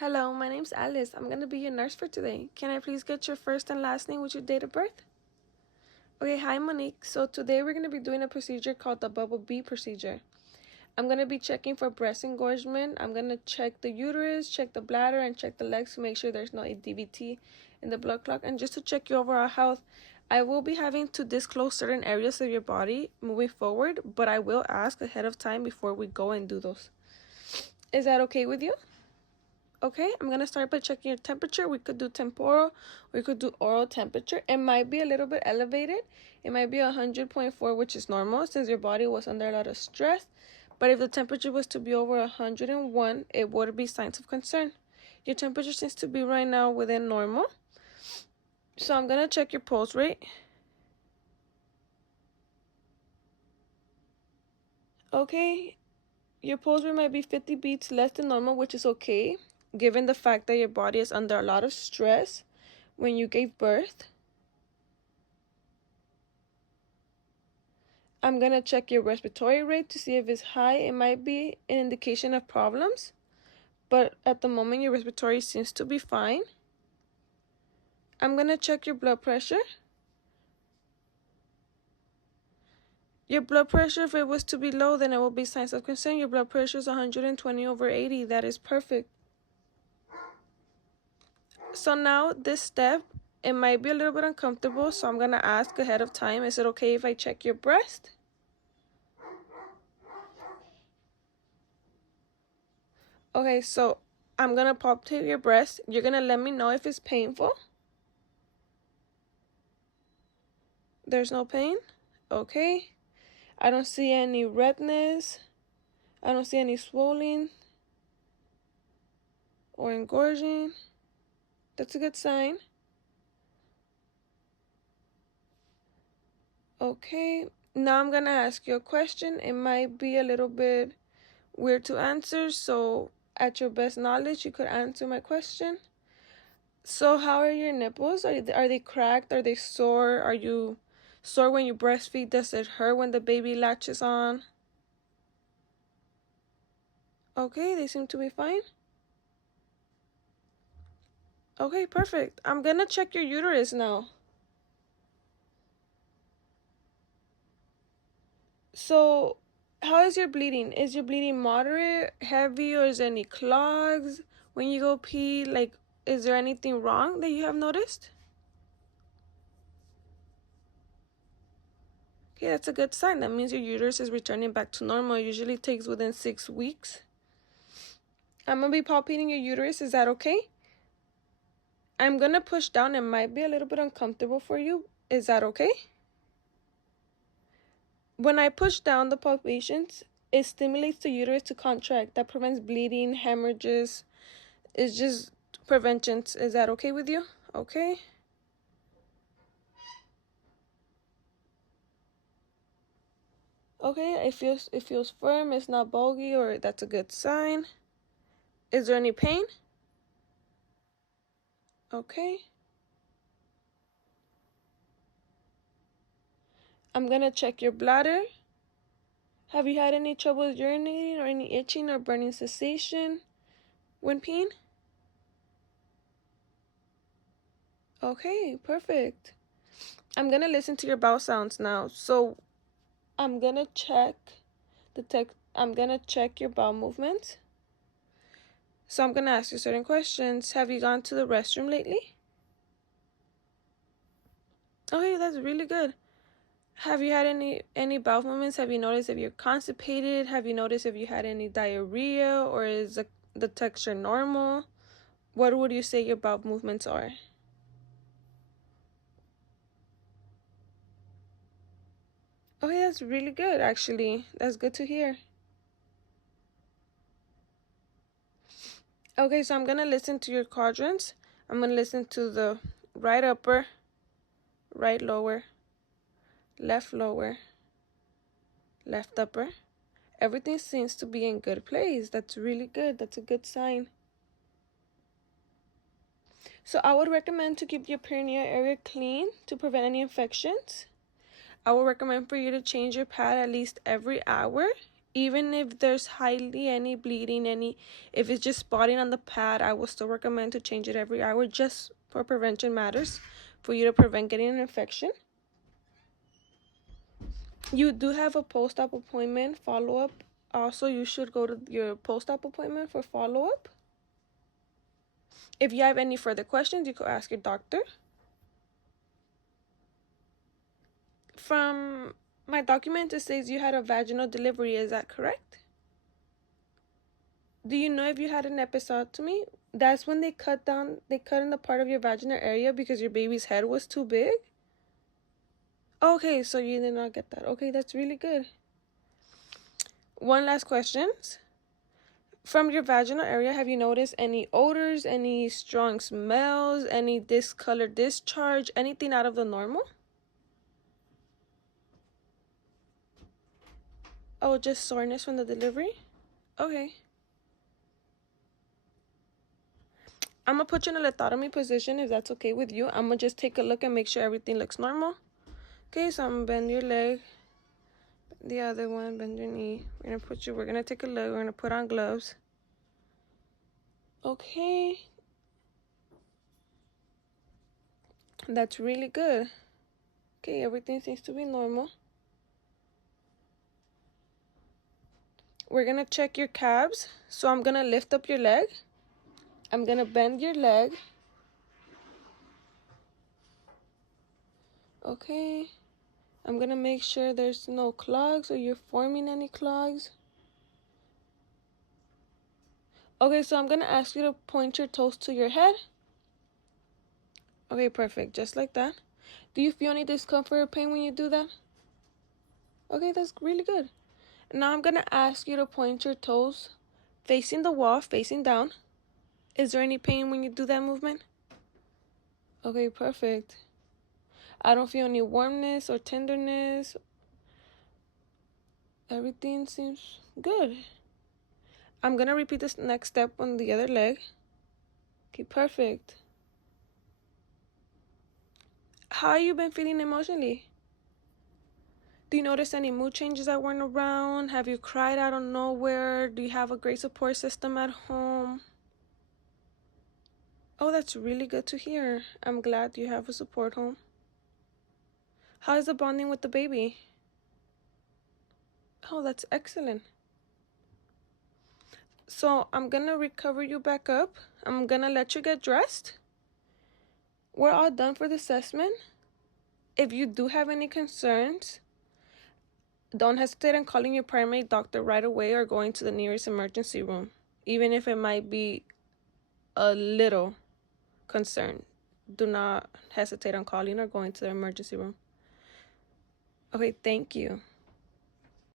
Hello, my name's Alice. I'm going to be your nurse for today. Can I please get your first and last name with your date of birth? Okay, hi Monique. So today we're going to be doing a procedure called the bubble B procedure. I'm going to be checking for breast engorgement. I'm going to check the uterus, check the bladder, and check the legs to make sure there's no DVT in the blood clot. And just to check your overall health, I will be having to disclose certain areas of your body moving forward, but I will ask ahead of time before we go and do those. Is that okay with you? Okay, I'm going to start by checking your temperature. We could do temporal, we could do oral temperature. It might be a little bit elevated. It might be 100.4, which is normal since your body was under a lot of stress. But if the temperature was to be over 101, it would be signs of concern. Your temperature seems to be right now within normal. So I'm going to check your pulse rate. Okay, your pulse rate might be 50 beats less than normal, which is okay, given the fact that your body is under a lot of stress when you gave birth. I'm going to check your respiratory rate to see if it's high. It might be an indication of problems, but at the moment your respiratory seems to be fine. I'm going to check your blood pressure. Your blood pressure, if it was to be low, then it will be signs of concern. Your blood pressure is 120/80. That is perfect. So now this step, it might be a little bit uncomfortable, so I'm going to ask ahead of time, is it okay if I check your breast? Okay, so I'm going to palpate your breast. You're going to let me know if it's painful. There's no pain? Okay. I don't see any redness. I don't see any swelling or engorging. That's a good sign. Okay. Now I'm going to ask you a question. It might be a little bit weird to answer, so at your best knowledge, you could answer my question. So how are your nipples? Are they cracked? Are they sore? Are you sore when you breastfeed? Does it hurt when the baby latches on? Okay, they seem to be fine. Okay, perfect. I'm gonna check your uterus now. So, how is your bleeding? Is your bleeding moderate, heavy, or is there any clogs when you go pee? Like, is there anything wrong that you have noticed? Okay, that's a good sign. That means your uterus is returning back to normal. It usually takes within 6 weeks. I'm gonna be palpating your uterus. Is that okay? I'm gonna push down. It might be a little bit uncomfortable for you. Is that okay? When I push down the palpations, it stimulates the uterus to contract. That prevents bleeding, hemorrhages. It's just prevention. Is that okay with you? Okay. Okay, it feels firm. It's not bulgy, or that's a good sign. Is there any pain? Okay. I'm gonna check your bladder. Have you had any trouble urinating or any itching or burning sensation when peeing? Okay, perfect. I'm gonna listen to your bowel sounds now. So I'm gonna check I'm gonna check your bowel movements. So I'm gonna ask you certain questions. Have you gone to the restroom lately? Okay, that's really good. Have you had any bowel movements? Have you noticed if you're constipated? Have you noticed if you had any diarrhea, or is the texture normal? What would you say your bowel movements are? Okay, that's really good, actually. That's good to hear. Okay, so I'm gonna listen to your quadrants. I'm gonna listen to the right upper, right lower, left lower, left upper. Everything seems to be in good place. That's really good. That's a good sign. So I would recommend to keep your perineal area clean to prevent any infections. I would recommend for you to change your pad at least every hour, Even if there's hardly any bleeding, if it's just spotting on the pad, I will still recommend to change it every hour just for prevention matters, for you to prevent getting an infection. You do have a post-op appointment, follow-up. Also, you should go to your post-op appointment for follow-up. If you have any further questions, you could ask your doctor. From my document, it says you had a vaginal delivery. Is that correct? Do you know if you had an episiotomy? That's when they cut in the part of your vaginal area because your baby's head was too big? Okay, so you did not get that. Okay, that's really good. One last question. From your vaginal area, have you noticed any odors, any strong smells, any discolored discharge, anything out of the normal? Oh, just soreness from the delivery? Okay. I'm going to put you in a lithotomy position if that's okay with you. I'm going to just take a look and make sure everything looks normal. Okay, so I'm going to bend your leg. The other one, bend your knee. We're going to take a look. We're going to put on gloves. Okay. That's really good. Okay, everything seems to be normal. We're going to check your calves. So I'm going to lift up your leg. I'm going to bend your leg. Okay. I'm going to make sure there's no clogs or you're forming any clogs. Okay, so I'm going to ask you to point your toes to your head. Okay, perfect. Just like that. Do you feel any discomfort or pain when you do that? Okay, that's really good. Now I'm going to ask you to point your toes facing the wall, facing down. Is there any pain when you do that movement? Okay, perfect. I don't feel any warmness or tenderness. Everything seems good. I'm going to repeat this next step on the other leg. Okay, perfect. How you been feeling emotionally? Do you notice any mood changes that weren't around? Have you cried out of nowhere? Do you have a great support system at home? Oh, that's really good to hear. I'm glad you have a support home. How is the bonding with the baby? Oh, that's excellent. So I'm gonna recover you back up. I'm gonna let you get dressed. We're all done for the assessment. If you do have any concerns, don't hesitate in calling your primary doctor right away or going to the nearest emergency room, even if it might be a little concern. Do not hesitate on calling or going to the emergency room. Okay, thank you.